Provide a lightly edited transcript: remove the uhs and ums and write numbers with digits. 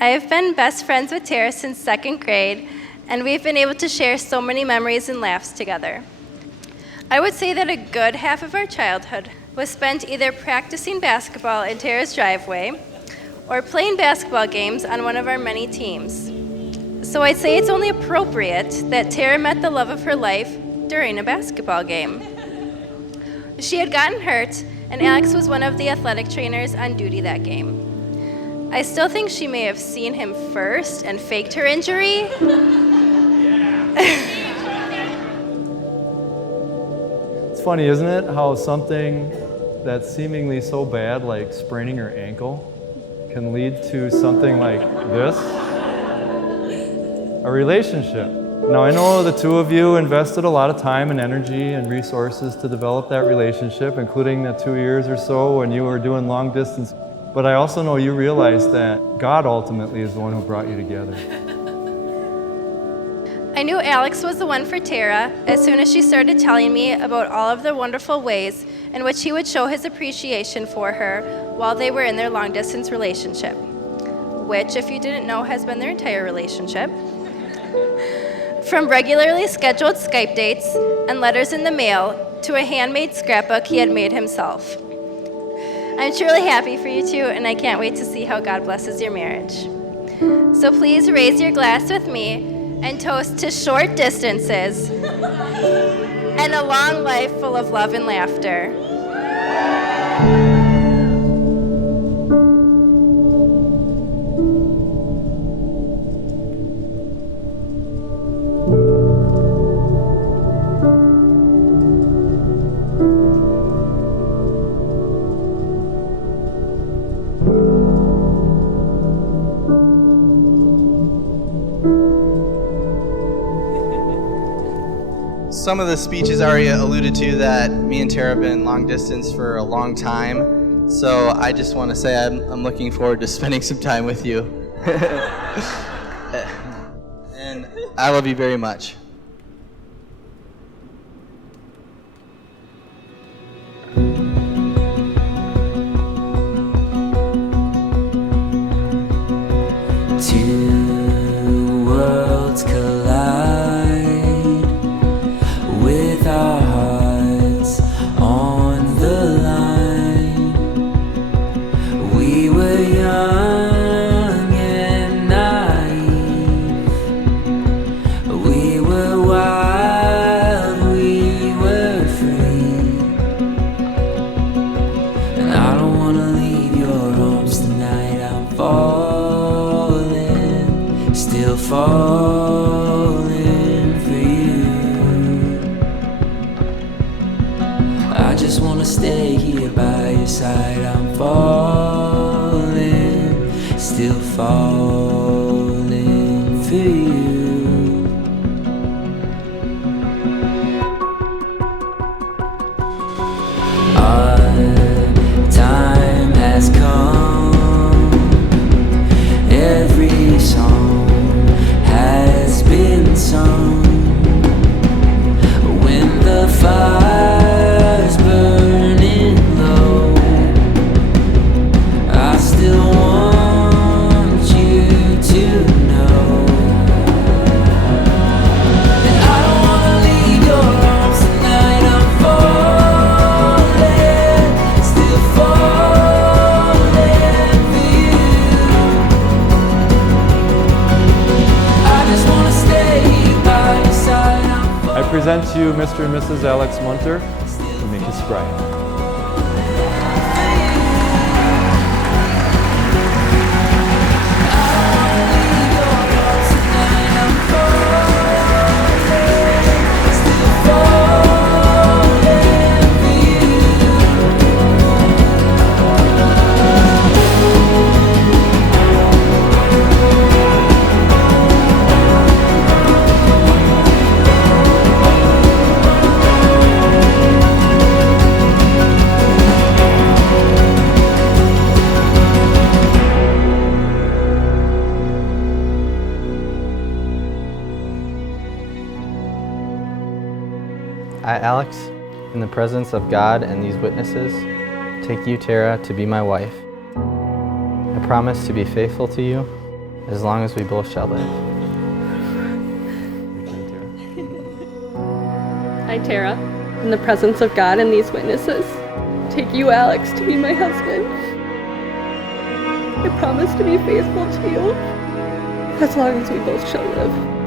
I have been best friends with Tarah since second grade, and we've been able to share so many memories and laughs together. I would say that a good half of our childhood was spent either practicing basketball in Tarah's driveway or playing basketball games on one of our many teams. So I'd say it's only appropriate that Tarah met the love of her life during a basketball game. She had gotten hurt, and Alex was one of the athletic trainers on duty that game. I still think she may have seen him first and faked her injury. It's funny, isn't it, how something that's seemingly so bad, like spraining your ankle, can lead to something like this, a relationship. Now, I know the two of you invested a lot of time and energy and resources to develop that relationship, including the 2 years or so when you were doing long distance. But I also know you realize that God ultimately is the one who brought you together. I knew Alex was the one for Tarah as soon as she started telling me about all of the wonderful ways in which he would show his appreciation for her while they were in their long-distance relationship, which, if you didn't know, has been their entire relationship. From regularly scheduled Skype dates and letters in the mail to a handmade scrapbook he had made himself. I'm truly happy for you two, and I can't wait to see how God blesses your marriage. So please raise your glass with me and toast to short distances and a long life full of love and laughter. Some of the speeches already alluded to that me and Tarah have been long distance for a long time. So I just want to say I'm looking forward to spending some time with you. And I love you very much. Two worlds collide with our hearts on the line. We were young and naive. We were wild, we were free. And I don't wanna leave your arms tonight. I'm falling, still falling for you. I just wanna stay here by your side. I'm falling, still falling for you. Our time has come. Every song has been sung. When the fire's burning low, I still want you to know. And I don't wanna leave your arms tonight. I'm falling, still falling for you. I just wanna stay by your side. I present to you Mr. and Mrs. Alex Munter, who make his bride. I, Alex, in the presence of God and these witnesses, take you, Tarah, to be my wife. I promise to be faithful to you, as long as we both shall live. I, Tarah, in the presence of God and these witnesses, take you, Alex, to be my husband. I promise to be faithful to you as long as we both shall live.